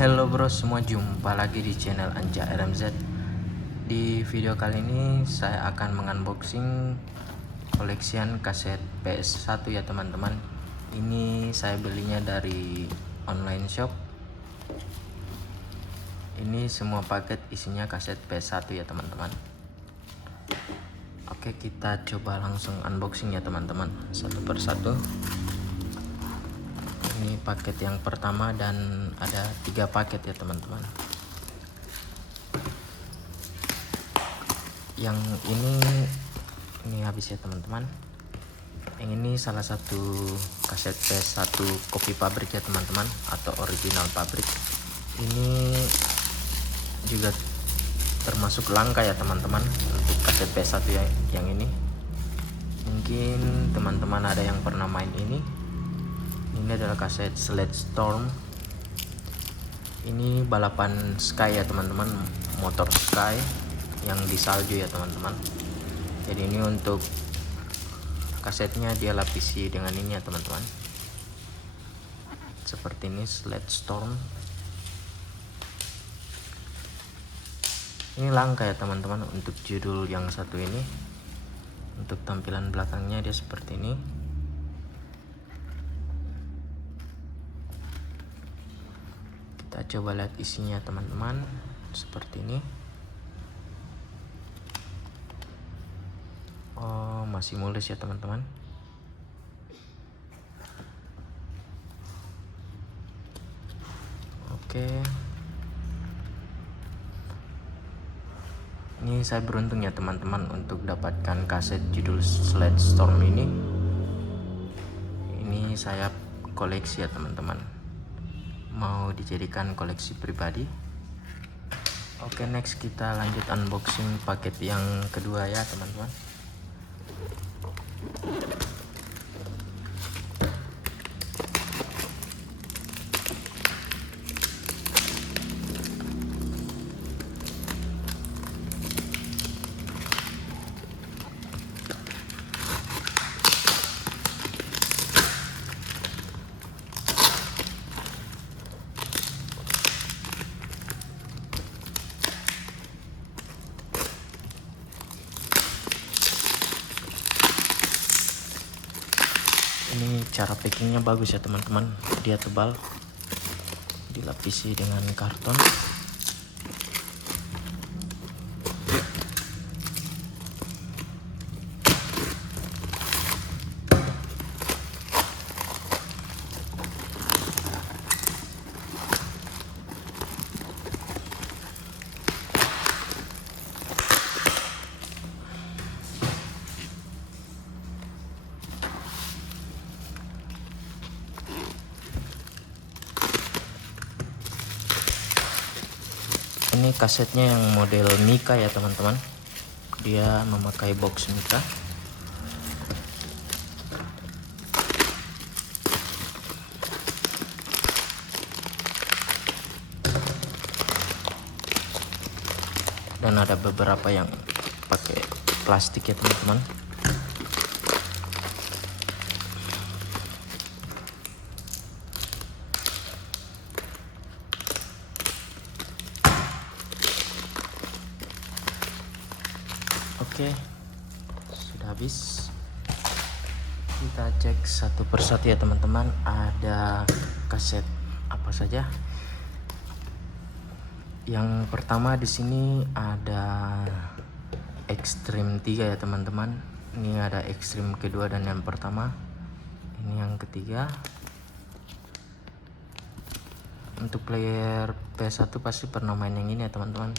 Hello bro semua, jumpa lagi di channel Anja RMZ. Di video kali ini saya akan mengunboxing koleksian kaset PS1 ya teman-teman. Ini saya belinya dari online shop. Ini semua paket isinya kaset PS1 ya teman-teman. Oke, kita coba langsung unboxing ya teman-teman, satu persatu. Ini paket yang pertama dan ada 3 paket ya teman-teman. Yang ini habis ya teman-teman. Yang ini salah satu kaset PS1 kopi pabrik ya teman-teman, atau original pabrik. Ini juga termasuk langka ya teman-teman untuk kaset PS1 yang ini. Mungkin teman-teman ada yang pernah main ini. Ini adalah kaset Sled Storm. Ini balapan Sky ya teman-teman, motor Sky yang di salju ya teman-teman. Jadi ini untuk kasetnya dia lapisi dengan ini ya teman-teman, seperti ini, Sled Storm. Ini langka ya teman-teman untuk judul yang satu ini. Untuk tampilan belakangnya dia seperti ini. Kita coba lihat isinya teman-teman, seperti ini. Oh, masih mulus ya teman-teman. Oke. Ini saya beruntung ya teman-teman untuk dapatkan kaset judul Sled Storm ini. Ini saya koleksi ya teman-teman, mau dijadikan koleksi pribadi. Oke, next kita lanjut unboxing paket yang kedua ya teman-teman. Ini cara packingnya bagus ya teman-teman, dia tebal, dilapisi dengan karton. Ini kasetnya yang model Mika ya teman-teman, dia memakai box Mika. Dan ada beberapa yang pakai plastik ya teman-teman. Oke, sudah habis. Kita cek satu persatu ya teman-teman. Ada kaset apa saja. Yang pertama di sini ada Extreme 3 ya teman-teman. Ini ada Extreme kedua dan yang pertama. Ini yang ketiga. Untuk player PS1 pasti pernah main yang ini ya teman-teman.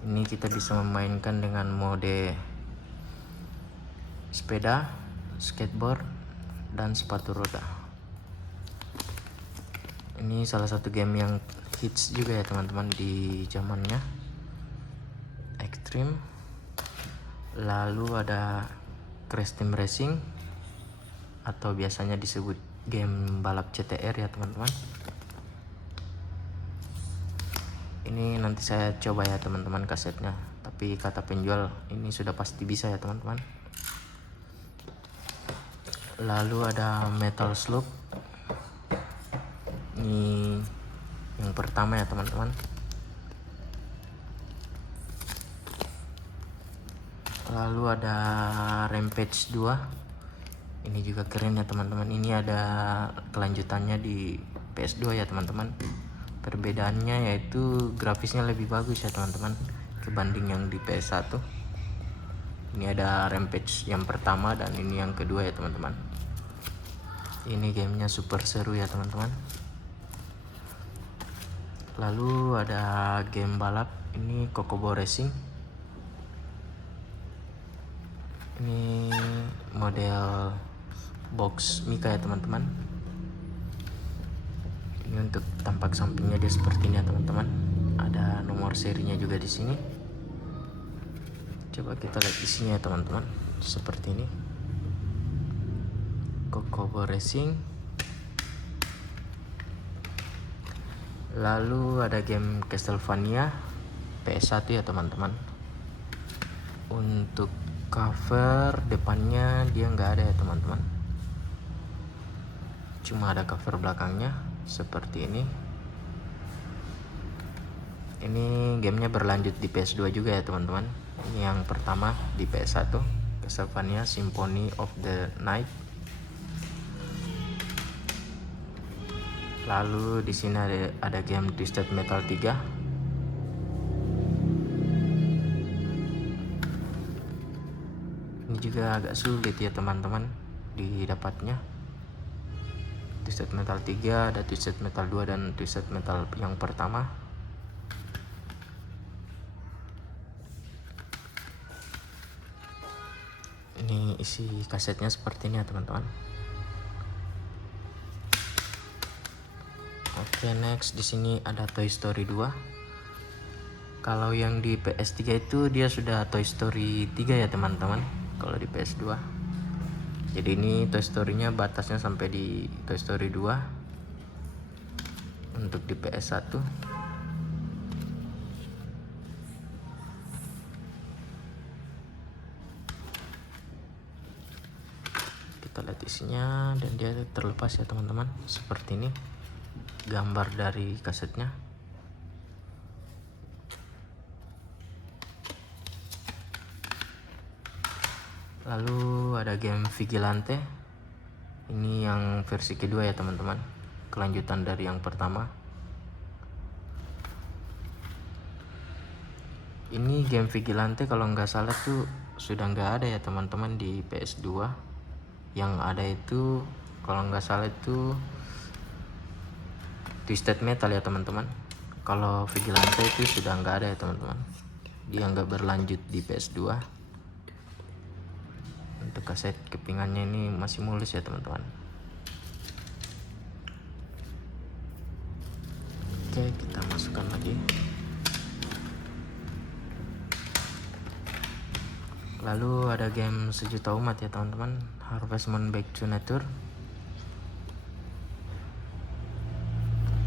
Ini kita bisa memainkan dengan mode sepeda, skateboard, dan sepatu roda. Ini salah satu game yang hits juga ya teman-teman di zamannya, Extreme. Lalu ada Crash Team Racing, atau biasanya disebut game balap CTR ya teman-teman. Ini nanti saya coba ya teman-teman kasetnya, tapi kata penjual ini sudah pasti bisa ya teman-teman. Lalu ada Metal Slug, ini yang yang pertama ya teman-teman. Lalu ada Rampage 2. Ini juga keren ya teman-teman. Ini ada kelanjutannya di PS2 ya teman-teman. Perbedaannya yaitu grafisnya lebih bagus ya teman-teman kebanding yang di PS1. Ini ada Rampage yang pertama dan ini yang kedua ya teman-teman. Ini gamenya super seru ya teman-teman. Lalu ada game balap, ini Chocobo Racing. Ini model box Mika ya teman-teman. Ini untuk tampak sampingnya dia seperti ini ya teman-teman. Ada nomor serinya juga di sini. Coba kita lihat isinya ya teman-teman. Seperti ini. Chocobo Racing. Lalu ada game Castlevania PS1 ya teman-teman. Untuk cover depannya dia nggak ada ya teman-teman, cuma ada cover belakangnya seperti ini. Ini gamenya berlanjut di PS2 juga ya teman-teman. Ini yang pertama di PS1, Castlevania Symphony of the Night. Lalu di sini ada game Twisted Metal 3. Ini juga agak sulit ya teman-teman didapatnya. Twisted Metal 3, ada Twisted Metal 2 dan Twisted Metal yang pertama. Ini isi kasetnya seperti ini ya teman-teman. Oke, next di sini ada Toy Story 2. Kalau yang di PS3 itu dia sudah Toy Story 3 ya teman-teman. Kalau di PS2. Jadi ini Toy Story-nya batasnya sampai di Toy Story 2. Untuk di PS1. Kita lihat isinya dan dia terlepas ya teman-teman. Seperti ini gambar dari kasetnya. Lalu ada game Vigilante. Ini yang versi kedua ya teman-teman, kelanjutan dari yang pertama. Ini game Vigilante kalau nggak salah tuh sudah nggak ada ya teman-teman di PS2. Yang ada itu kalau nggak salah itu Twisted Metal ya teman-teman. Kalau Vigilante itu sudah nggak ada ya teman-teman, dia nggak berlanjut di PS2. Untuk kaset kepingannya ini masih mulus ya teman-teman. Oke, kita masukkan lagi. Lalu ada game Sejuta Umat ya teman-teman, Harvest Moon Back to Nature.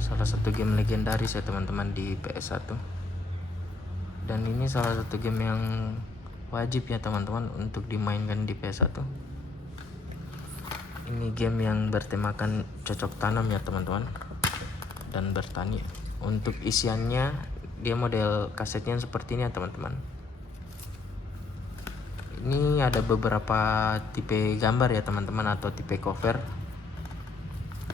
Salah satu game legendaris ya teman-teman di PS1. Dan ini salah satu game yang wajib ya teman-teman untuk dimainkan di PS1. Ini game yang bertemakan cocok tanam ya teman-teman, dan bertani. Untuk isiannya dia model kasetnya seperti ini ya teman-teman. Ini ada beberapa tipe gambar ya teman-teman, atau tipe cover.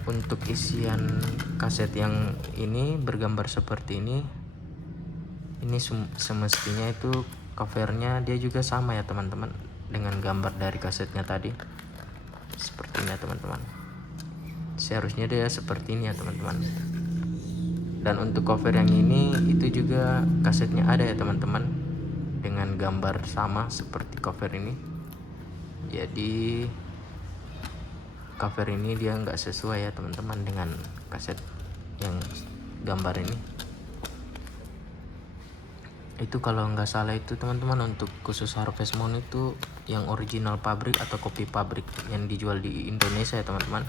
Untuk isian kaset yang ini bergambar seperti ini semestinya itu covernya dia juga sama ya teman-teman dengan gambar dari kasetnya tadi. Seperti ini ya teman-teman. Seharusnya dia seperti ini ya teman-teman. Dan untuk cover yang ini itu juga kasetnya ada ya teman-teman, dengan gambar sama seperti cover ini. Jadi cover ini dia nggak sesuai ya teman-teman dengan kaset yang gambar ini. Itu kalau nggak salah itu teman-teman, untuk khusus Harvest Moon itu yang original pabrik atau kopi pabrik yang dijual di Indonesia ya teman-teman,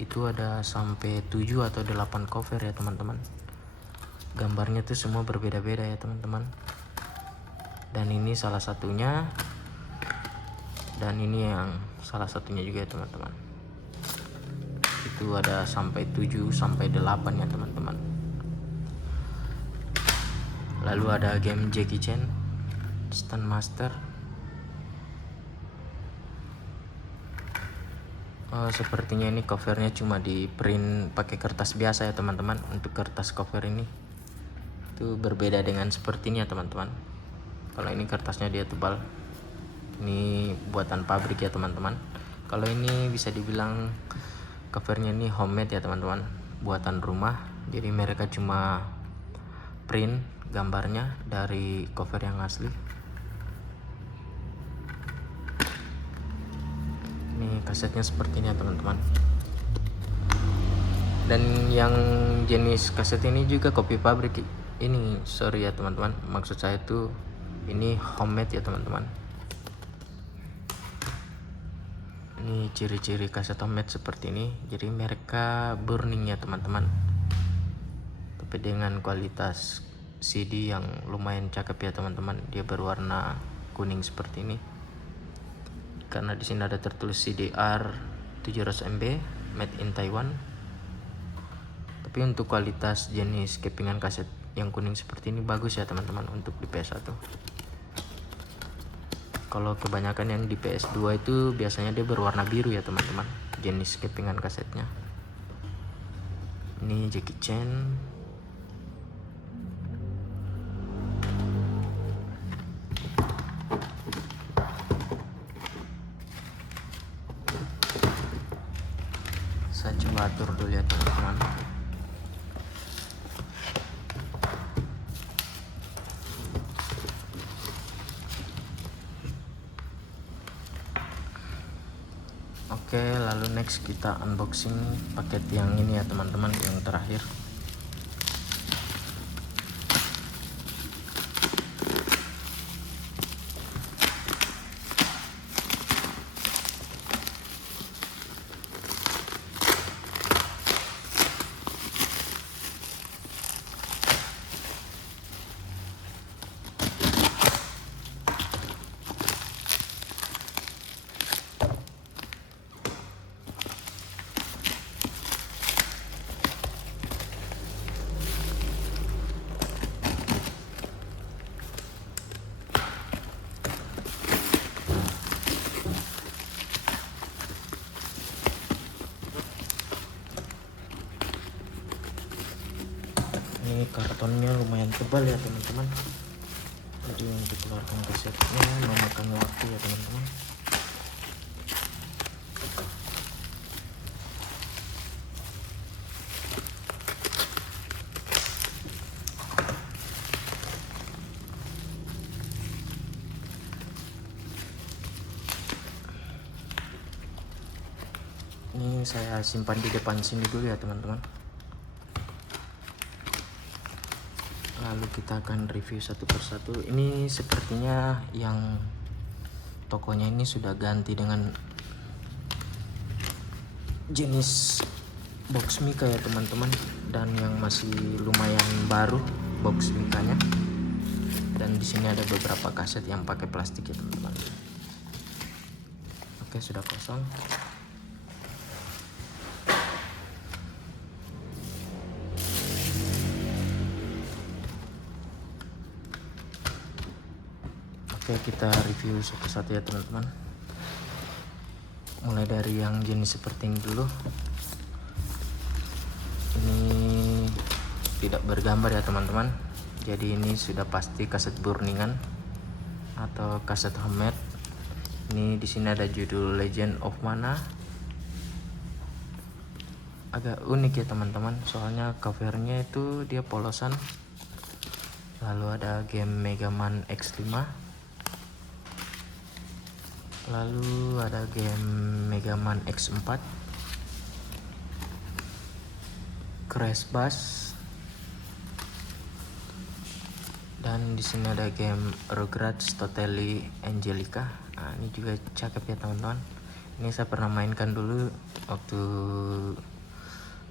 itu ada sampai 7 atau 8 cover ya teman-teman. Gambarnya tuh semua berbeda-beda ya teman-teman. Dan ini salah satunya, dan ini yang salah satunya juga ya teman-teman. Itu ada sampai 7 sampai 8 ya teman-teman. Lalu ada game Jackie Chan, Stunt Master. Sepertinya ini covernya cuma di print pakai kertas biasa ya teman-teman. Untuk kertas cover ini itu berbeda dengan seperti ini ya teman-teman. Kalau ini kertasnya dia tebal, ini buatan pabrik ya teman-teman. Kalau ini bisa dibilang covernya ini homemade ya teman-teman, buatan rumah. Jadi mereka cuma print gambarnya dari cover yang asli. Ini kasetnya seperti ini ya teman-teman. Dan yang jenis kaset ini juga kopi pabrik. Ini sorry ya teman-teman, maksud saya itu ini homemade ya teman-teman. Ini ciri-ciri kaset homemade seperti ini. Jadi mereka burning ya teman-teman, tapi dengan kualitas CD yang lumayan cakep ya teman-teman. Dia berwarna kuning seperti ini karena di sini ada tertulis CDR 700 MB made in Taiwan. Tapi untuk kualitas jenis kepingan kaset yang kuning seperti ini bagus ya teman-teman untuk di PS1. Kalau kebanyakan yang di PS2 itu biasanya dia berwarna biru ya teman-teman, jenis kepingan kasetnya. Ini Jackie Chan. Saya coba atur dulu ya teman-teman. Oke, lalu next kita unboxing paket yang ini ya teman-teman, yang terakhir. Ini kartonnya lumayan tebal ya teman-teman, jadi untuk keluarkan kasetnya memakan waktu ya teman-teman. Ini saya simpan di depan sini dulu ya teman-teman. Lalu kita akan review satu persatu. Ini sepertinya yang tokonya ini sudah ganti dengan jenis box mica ya teman-teman, dan yang masih lumayan baru box micanya. Dan di sini ada beberapa kaset yang pakai plastik ya teman-teman. Oke, sudah kosong. Oke, kita review satu-satu ya teman-teman. Mulai dari yang jenis seperti ini dulu. Ini tidak bergambar ya teman-teman, jadi ini sudah pasti kaset burningan atau kaset homemade. Ini di sini ada judul Legend of Mana. Agak unik ya teman-teman, soalnya covernya itu dia polosan. Lalu ada game Mega Man X5. Lalu ada game Mega Man X4, Crash Bash, dan di sini ada game Rugrats Totally Angelica. Nah, ini juga cakep ya teman-teman. Ini saya pernah mainkan dulu waktu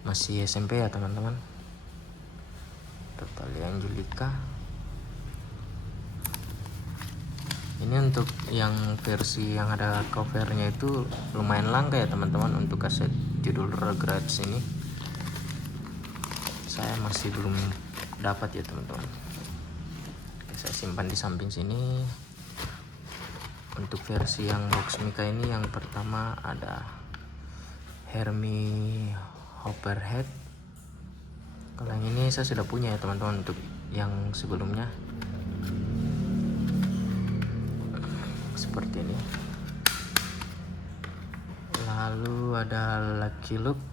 masih SMP ya teman-teman. Totally Angelica. Ini untuk yang versi yang ada covernya itu lumayan langka ya teman-teman untuk kaset judul Rugrats ini. Saya masih belum dapat ya teman-teman. Saya simpan di samping sini. Untuk versi yang box Mika ini, yang pertama ada Hermie Hopperhead. Kalau yang ini saya sudah punya ya teman-teman, untuk yang sebelumnya seperti ini. Lalu ada Lucky Luke.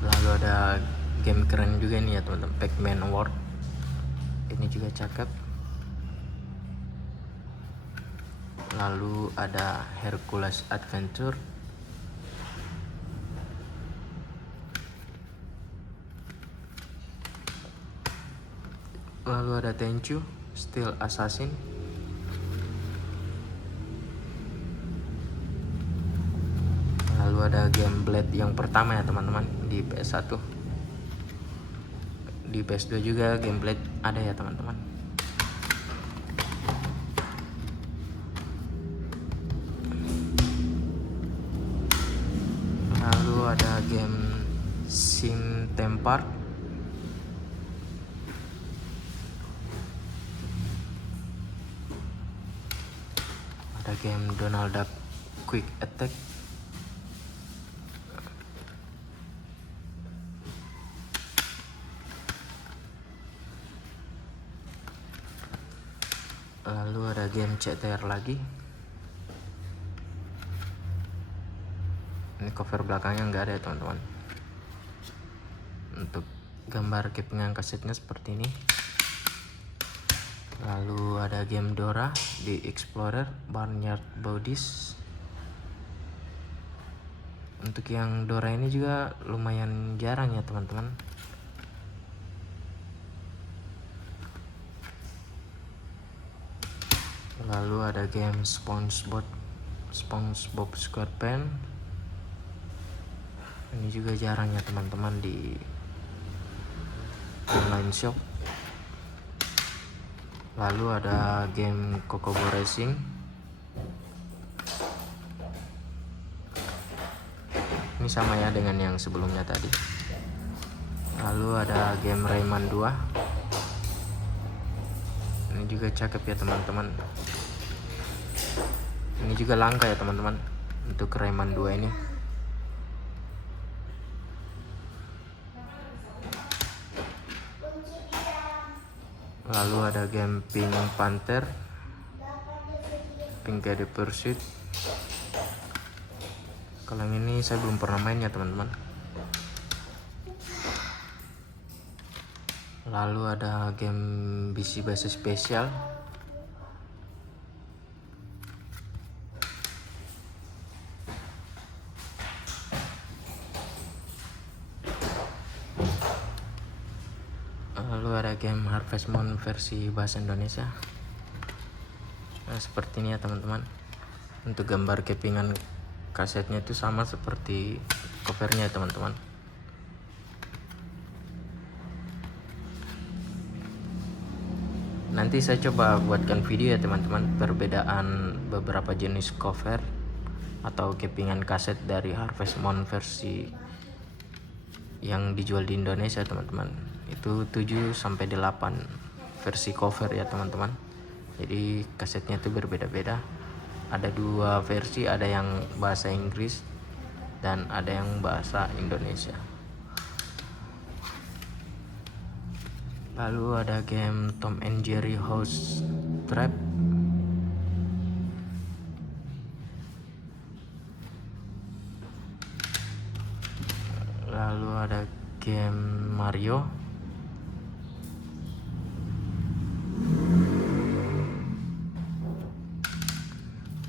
Lalu ada game keren juga nih ya teman-teman, Pac-Man Award. Ini juga cakep. Lalu ada Hercules Adventure. Lalu ada Tenchu Steel Assassin. Lalu ada game Blade yang pertama ya teman-teman di PS1. Di PS2 juga game Blade ada ya teman-teman. Lalu ada game Sim Theme Park. Ada game Donald Duck Quick Attack. Lalu ada game CTR lagi. Ini cover belakangnya nggak ada ya teman-teman. Untuk gambar kepingan kasetnya seperti ini. Lalu ada game Dora di Explorer Barnyard Bodies. Untuk yang Dora ini juga lumayan jarang ya teman-teman. Lalu ada game SpongeBob SquarePants. Ini juga jarang ya teman-teman di online shop. Lalu ada game Kokobo Racing. Ini sama ya dengan yang sebelumnya tadi. Lalu ada game Rayman 2. Ini juga cakep ya teman-teman. Ini juga langka ya teman-teman untuk Rayman 2 ini. Lalu ada game Pink Panther, Pink Lady Pursuit. Kalau yang ini saya belum pernah main ya teman-teman. Lalu ada game BC Base Special. Lalu ada game Harvest Moon versi bahasa Indonesia. Nah, seperti ini ya teman-teman. Untuk gambar kepingan kasetnya itu sama seperti covernya ya teman-teman. Nanti saya coba buatkan video ya teman-teman, perbedaan beberapa jenis cover atau kepingan kaset dari Harvest Moon versi yang dijual di Indonesia teman-teman. Itu 7 sampai 8 versi cover ya teman-teman. Jadi kasetnya itu berbeda-beda. Ada 2 versi, ada yang bahasa Inggris dan ada yang bahasa Indonesia. Lalu ada game Tom and Jerry House Trap. Lalu ada game Mario.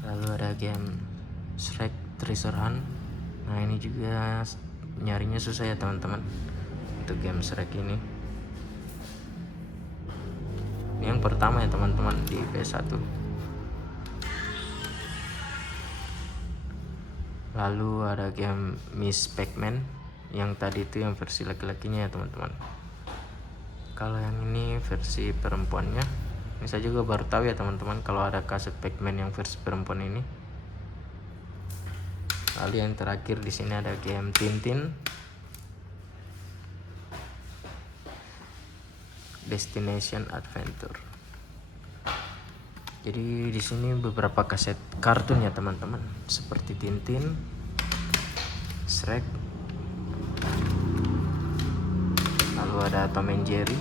Lalu ada game Shrek Treasure Hunt. Nah, ini juga nyarinya susah ya teman-teman untuk game Shrek ini. Ini yang pertama ya teman-teman di PS1. Lalu ada game Miss Pac-Man, yang tadi itu yang versi laki-lakinya ya teman-teman. Kalau yang ini versi perempuannya. Ini saya juga baru tahu ya teman-teman kalau ada kaset Pac-Man yang versi perempuan ini. Lalu yang terakhir di sini ada game Tintin. Destination Adventure. Jadi di sini beberapa kaset kartun ya teman-teman, seperti Tintin, Shrek, lalu ada Tom and Jerry.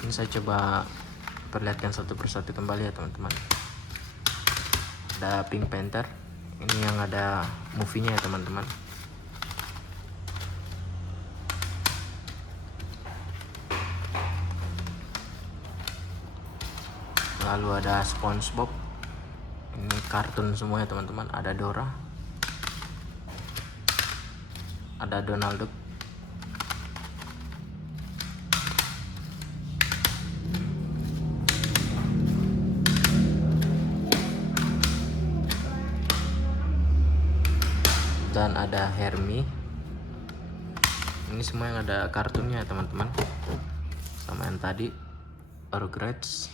Ini saya coba perlihatkan satu persatu kembali ya teman-teman. Ada Pink Panther, ini yang ada movie-nya ya teman-teman. Lalu ada SpongeBob, ini kartun semua ya teman-teman. Ada Dora, ada Donald Duck, dan ada Hermie. Ini semua yang ada kartunnya ya teman-teman, sama yang tadi Rugrats,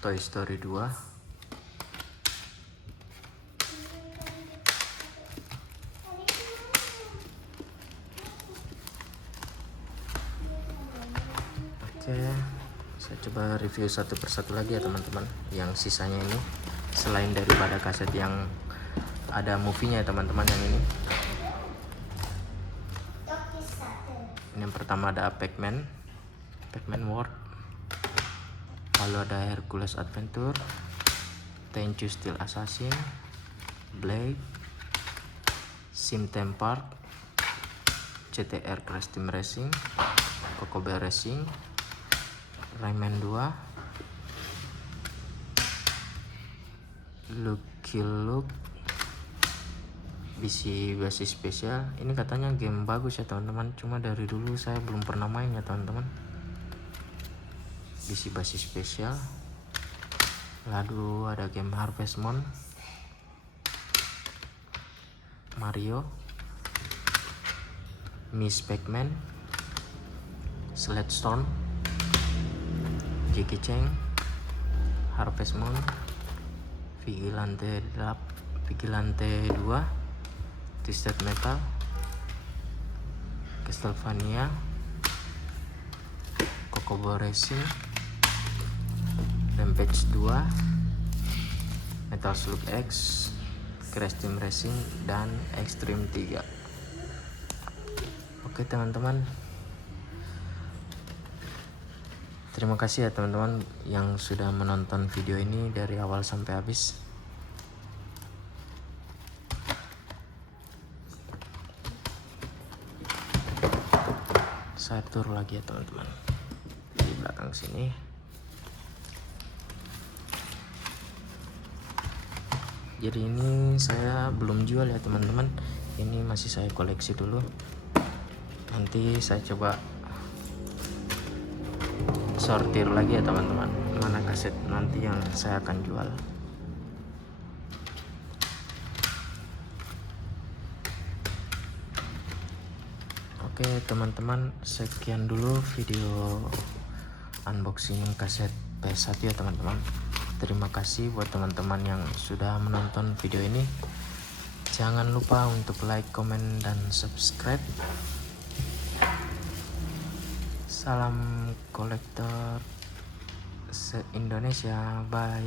Toy Story 2, oke, saya coba review satu persatu lagi ya teman-teman. Yang sisanya ini, selain daripada kaset yang ada movie-nya ya teman-teman, yang ini. Yang pertama ada Pac-Man World, lalu ada Hercules Adventure, Tenchu Steel Assassin, Blade, Sim Theme Park, CTR Crash Team Racing, Coco Bear Racing, Rayman 2, Lucky Luke, BC basis spesial. Ini katanya game bagus ya teman-teman, cuma dari dulu saya belum pernah main ya teman-teman. BC basis spesial. Lalu ada game Harvest Moon, Mario, Miss Pac-Man, Sled Storm, Jackie Chan, Harvest Moon, Vigilante 2, Twisted Metal, Castlevania, Coco Bear Racing, Rampage 2, Metal Slug X, Crash Team Racing, dan Extreme 3. Oke teman-teman, terima kasih ya teman-teman yang sudah menonton video ini dari awal sampai habis. Saya tur lagi ya teman-teman di belakang sini. Jadi ini saya belum jual ya teman-teman, ini masih saya koleksi dulu. Nanti saya coba sortir lagi ya teman-teman, mana kaset nanti yang saya akan jual. Oke teman-teman, sekian dulu video unboxing kaset PS1 ya teman-teman. Terima kasih buat teman-teman yang sudah menonton video ini. Jangan lupa untuk like, comment, dan subscribe. Salam kolektor se-Indonesia, bye.